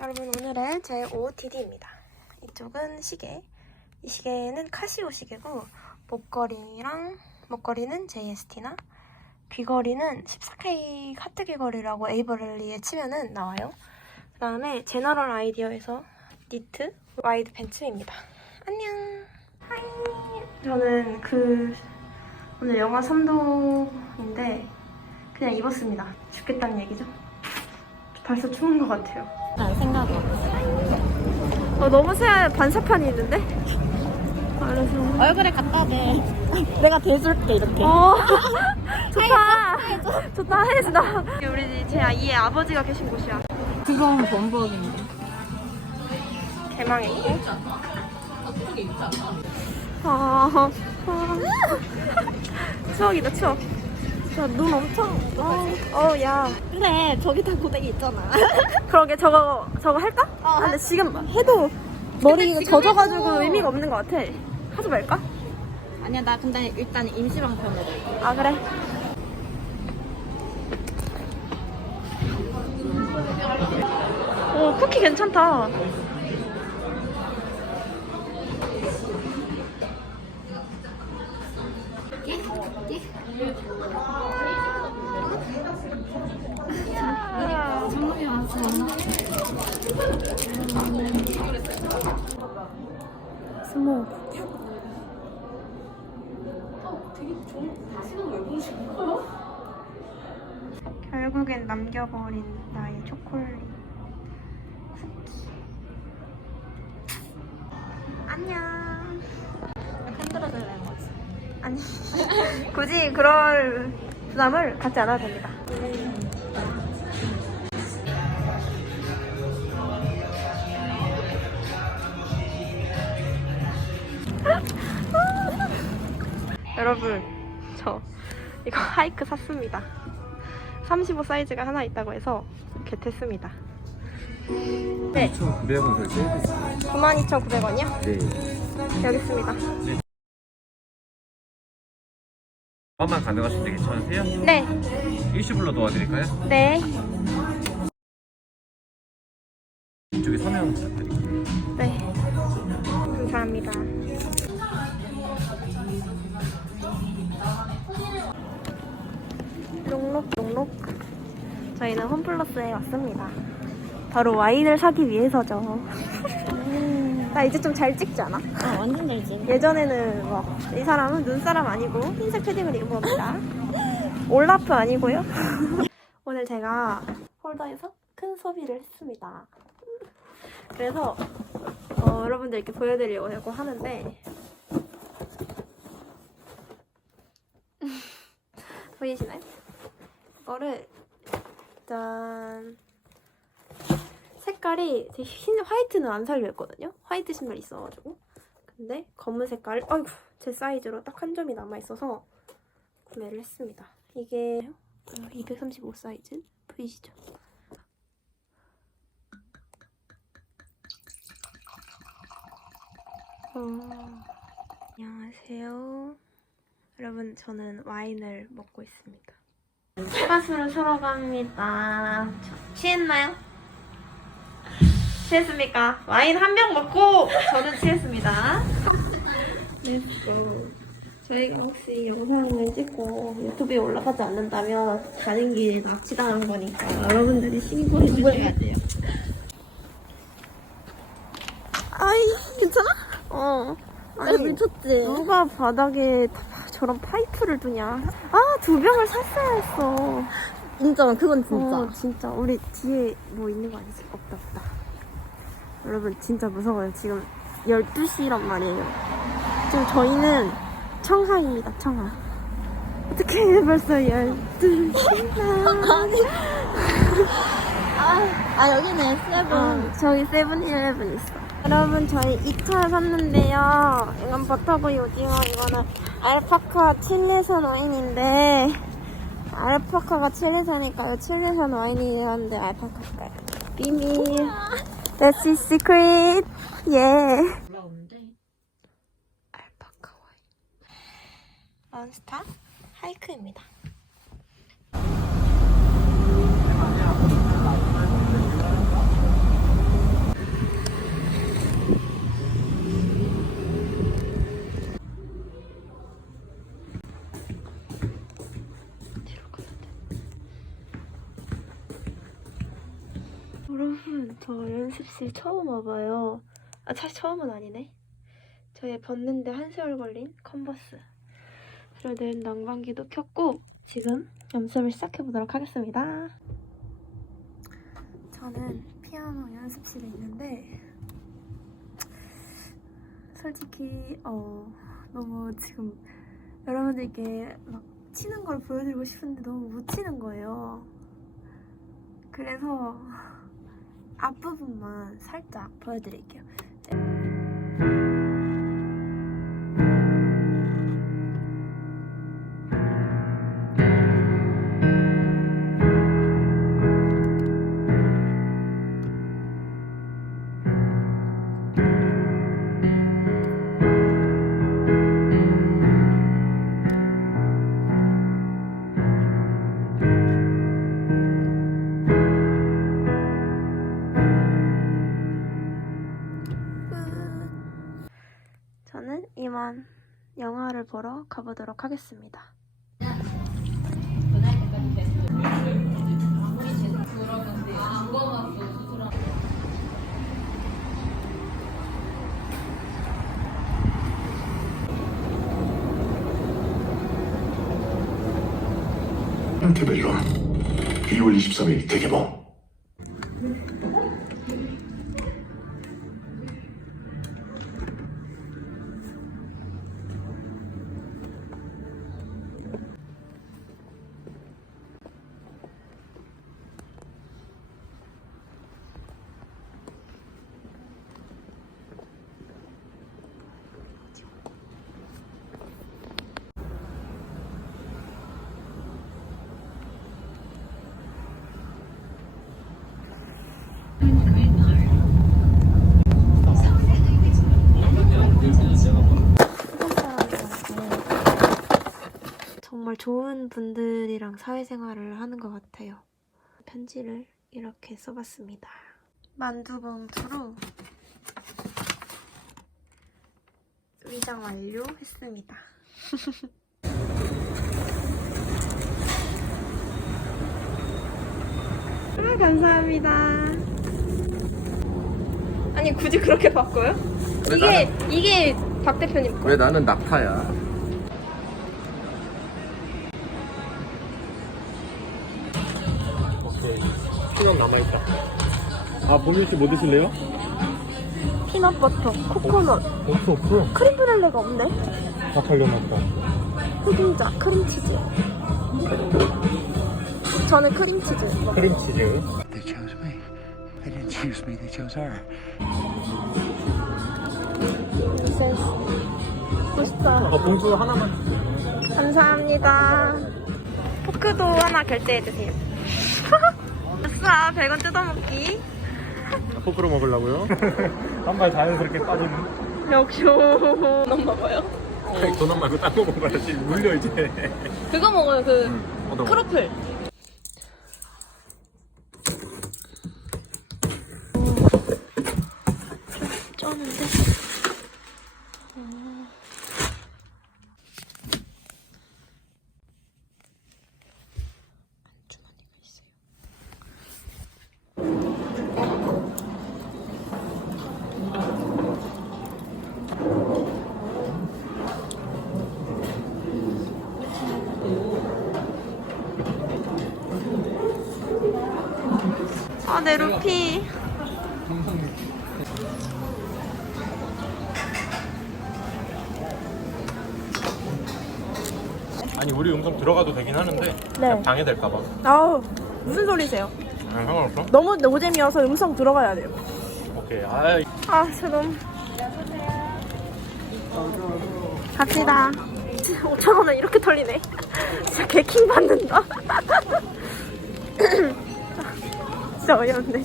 여러분 오늘의 제 OOTD입니다. 이쪽은 시계. 이 시계는 카시오 시계고 목걸이랑 목걸이는 JST나 귀걸이는 14K 하트 귀걸이라고 에이버렐리에 치면은 나와요. 그 다음에 제너럴 아이디어에서 니트 와이드 팬츠입니다. 안녕. 하이. 저는 그 오늘 영하 3도인데 그냥 입었습니다. 죽겠다는 얘기죠. 벌써 추운 것 같아요. 난 생각이 없어. 어, 너무 새 반사판이 있는데? 알았어. 얼굴에 갖다 대. 내가 대줄게, 이렇게. 어, 좋다. 좋다, 해주다. 우리 제 아이의 아버지가 계신 곳이야. 그건 범벅인데. 개망했고. 아, 아. 추억이다, 추억. 자, 눈 엄청. 어, 어, 야. 그래, 저기 다 고데기 있잖아. 그러게, 저거, 저거 할까? 어, 아, 근데 지금 해도 지금 젖어가지고 해도- 의미가 없는 것 같아. 하지 말까? 아니야, 나 근데 일단 임시방편으로. 아, 그래. 오, 쿠키 괜찮다. 결국엔 남겨버린 나의 초콜릿 쿠키. 안녕. 흔들어줄래, 뭐지? 아니, 굳이 그럴 부담을 갖지 않아도 됩니다. 여러분, 저 이거 하이크 샀습니다. 35 사이즈가 하나 있다고 해서 겟했습니다. 네, 2,900원 결제해주세요. 92,900원이요? 네. 여기 있습니다. 마음만 가능하신데 괜찮으세요? 네, 일시불로 도와드릴까요? 네, 롱록 저희는 홈플러스에 왔습니다. 바로 와인을 사기 위해서죠. 나 이제 좀 잘 찍지 않아? 어, 완전 잘지. 예전에는 뭐이 사람은 눈사람 아니고 흰색 패딩을 입은 겁니다. 올라프 아니고요. 오늘 제가 홀더에서 큰 소비를 했습니다. 그래서 어, 여러분들께 보여드리려고 하는데 보이시나요? 이거를 일단 색깔이 되게 흰 화이트는 안 살려 했거든요. 화이트 신발이 있어가지고 근데 검은 색깔 아이고 제 사이즈로 딱 한 점이 남아 있어서 구매를 했습니다. 이게 235 사이즈 보이시죠? 어, 안녕하세요. 여러분 저는 와인을 먹고 있습니다. 스파스로 사러 갑니다. 취했나요? 취했습니까? 와인 한 병 먹고 저는 취했습니다. 렛츠고. 저희가 혹시 영상을 찍고 유튜브에 올라가지 않는다면 가는 길에 납치당한 거니까 여러분들이 신고해 주셔야 돼요. 아이 괜찮아? 어. 아니 미쳤지? 누가 바닥에 다- 저런 파이프를 두냐? 아 두 병을 샀어야 했어. 인정, 그건 진짜. 어, 진짜 우리 뒤에 뭐 있는 거 아니지? 없다 없다. 여러분 진짜 무서워요. 지금 12시란 말이에요. 지금 저희는 청하입니다. 청하. 어떻게 벌써 12시나. 아, 여기는 세븐. 어, 저희 세븐일레븐 있어. 여러분 저희 2차 샀는데요. 이건 버터구이 오징어 이거는 알파카 칠레산 와인인데 알파카가 칠레산이니까요. 칠레산 와인이었는데 알파카가 비밀. That's his secret. Yeah. 올라오는데. 알파카 와인. 런스타 하이크입니다. 여러분 저 연습실 처음 와봐요. 아 사실 처음은 아니네. 저의 벗는데 한 세월 걸린 컨버스. 그리고 내일 난방기도 켰고 지금 연습을 시작해 보도록 하겠습니다. 저는 피아노 연습실에 있는데 솔직히 어 너무 지금 여러분들께 막 치는 걸 보여드리고 싶은데 너무 못 치는 거예요. 그래서 앞부분만 살짝 보여드릴게요. 보러 가보도록 하겠습니다. 형태별로 2월 23일 대개봉 정말 좋은 분들이랑 사회생활을 하는 것 같아요. 편지를 이렇게 써봤습니다. 만두 봉투로 위장 완료했습니다. 아, 감사합니다. 아니 굳이 그렇게 바꿔요? 이게 이게 박 대표님 거. 왜 나는 낙타야? 남아있다. 아, 보민 씨뭐 드실래요? 피넛버터, 코코넛, 없어, 없어. 크림 브렐레가 없네. 다 팔려놨다. 흑임자, 크림치즈. 저는 크림치즈. 먹어요. 크림치즈. They chose me. They didn't choose me, they chose her. 센스. 멋있다. 아, 봉투 하나만. 감사합니다. 포크도 하나 결제해주세요. 아싸, 100원 뜯어먹기. 포크로 먹으려고요? 한 발 자연스럽게 빠지는. 역시 너무 먹어요. 도넛 말고 딴거 먹어야지. 물려, 이제. 그거 먹어요, 그 거? 크로플. 쩌는데? 안주머니가 있어요. 아, 내 루피. 아니, 우리 음성 들어가도 되긴 하는데. 네. 방해될까 봐. 아우 무슨 소리세요? 아, 상관없어? 너무 노잼이어서 음성 들어가야 돼요. 오케이. 아, 아, 너무. 갑시다. 5천 원은 이렇게 털리네. 진짜 개킹 받는다. 진짜 어이없네.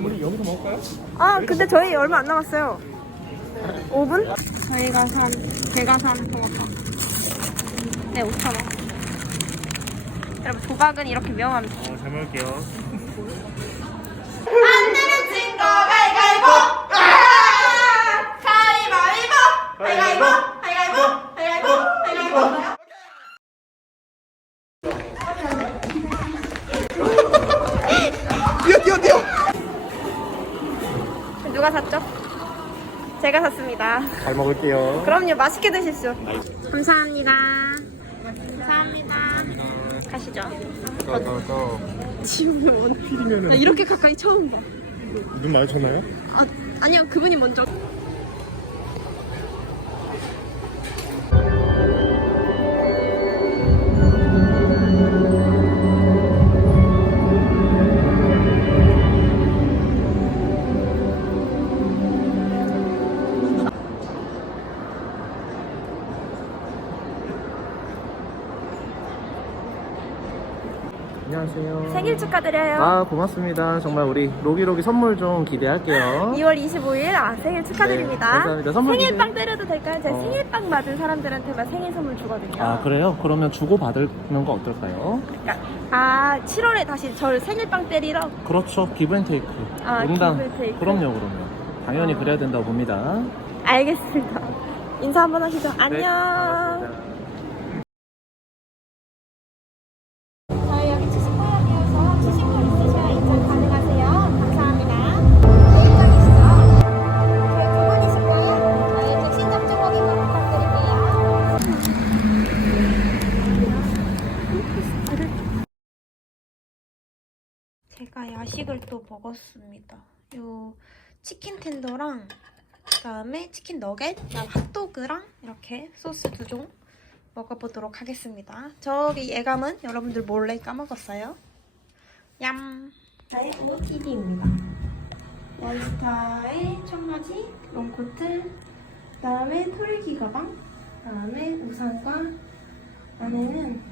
우리 여기서 먹을까요? 아, 근데 저희 얼마 안 남았어요. 5분? 저희가 산, 제가 산 토마토. 네, 5천 원. 여러분, 도박은 이렇게 위험합니다. 어, 잘 먹을게요. 샀습니다. 잘 먹을게요. 그럼요, 맛있게 드십시오. 감사합니다. 감사합니다. 가시죠. 지훈이 원. 나 이렇게 가까이 처음 봐. 눈 마주쳤나요? 아, 아니요, 그분이 먼저. 안녕하세요. 생일 축하드려요. 아 고맙습니다. 정말 우리 로기로기 선물 좀 기대할게요. 2월 25일 아 생일 축하드립니다. 네, 감사합니다. 선물 생일빵. 때려도 될까요? 제가 어. 생일빵 맞은 사람들한테만 생일 선물 주거든요. 아 그래요? 그러면 주고 받는 거 어떨까요? 아 7월에 다시 저를 생일빵 때리러 그렇죠. 기브앤테이크. 아, 농담. 기브앤테이크. 그럼요, 그럼요. 당연히 그래야 된다고 봅니다. 알겠습니다. 인사 한번 하시죠. 네, 안녕. 반갑습니다. 야식을 또 먹었습니다. 요 치킨 텐더랑 그다음에 치킨 너겟, 그다음 핫도그랑 이렇게 소스 두 종 먹어보도록 하겠습니다. 저기 예감은 여러분들 몰래 까먹었어요. 얌. 저의 OOTD입니다. 원스타의 청바지, 롱코트, 그다음에 털기 가방, 그다음에 우산과 안에는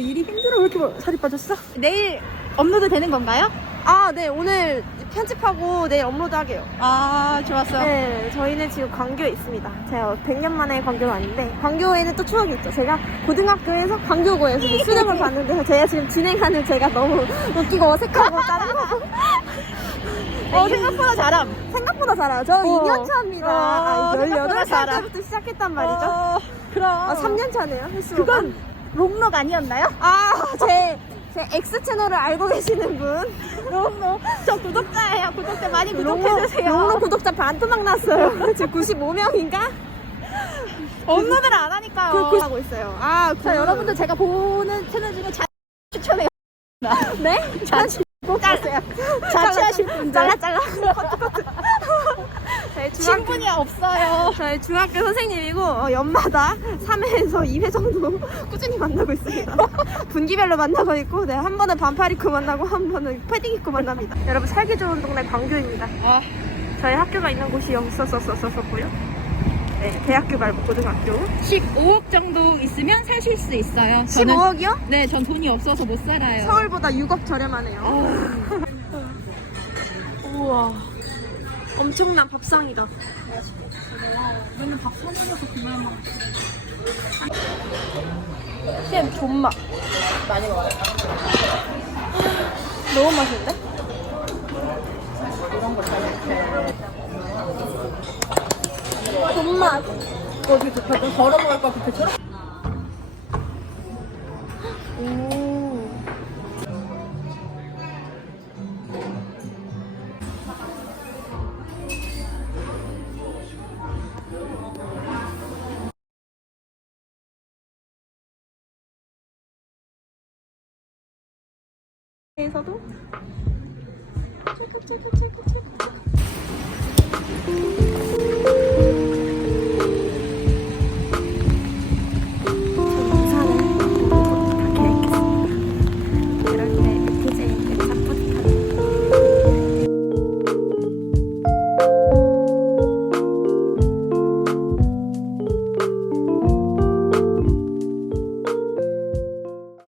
일이 힘들어. 왜 이렇게 막 살이 빠졌어? 내일 업로드 되는 건가요? 아, 네. 오늘 편집하고 내일 업로드 하게요. 아, 좋았어. 네, 저희는 지금 광교에 있습니다. 제가 100년 만에 광교가 왔는데, 광교에는 또 추억이 있죠. 제가 고등학교에서 광교고에서 수능을 봤는데, 제가 지금 진행하는 제가 너무 웃기고 어색하고 짜증나고. 어, 생각보다 잘함. 생각보다 잘해요. 저 어. 2년 차입니다. 어, 아, 생각보다 18살 잘하. 때부터 시작했단 말이죠. 어, 그럼. 아, 3년 차네요. 횟수로. 그건 롱록 아니었나요? 아, 제, 제 X 채널을 알고 계시는 분. 롱록. 저 구독자예요. 구독자 많이 구독해주세요. 롱로 구독자 반토막 났어요. 지금 95명인가? 업로드를 안 하니까요. 그, 그, 하고 있어요. 아, 그, 자, 여러분들 제가 보는 채널 중에 자 추천해요. 네? 자취. 꼭 하세요. 자취하실 분들. 잘라, 잘라. 커트, 커트. 저희 중학교, 친분이 없어요. 저희 중학교 선생님이고, 어, 연마다 3회에서 2회 정도 꾸준히 만나고 있습니다. 분기별로 만나고 있고, 네, 한 번은 반팔 입고 만나고, 한 번은 패딩 입고 만납니다. 여러분, 살기 좋은 동네 광교입니다. 아. 저희 학교가 있는 곳이 여기 있었었었었고요. 네, 대학교 말고 고등학교. 15억 정도 있으면 사실 수 있어요. 15억이요? 네, 전 돈이 없어서 못 살아요. 서울보다 6억 저렴하네요. 우와. 엄청난 밥상이다. 맨날 밥 사먹어서 그만 먹쌤 존맛. 많이 먹어요. 너무 맛있는데? 존맛. 어디 좋다. 좀 덜어 먹을 것 같아. 에서도? 최고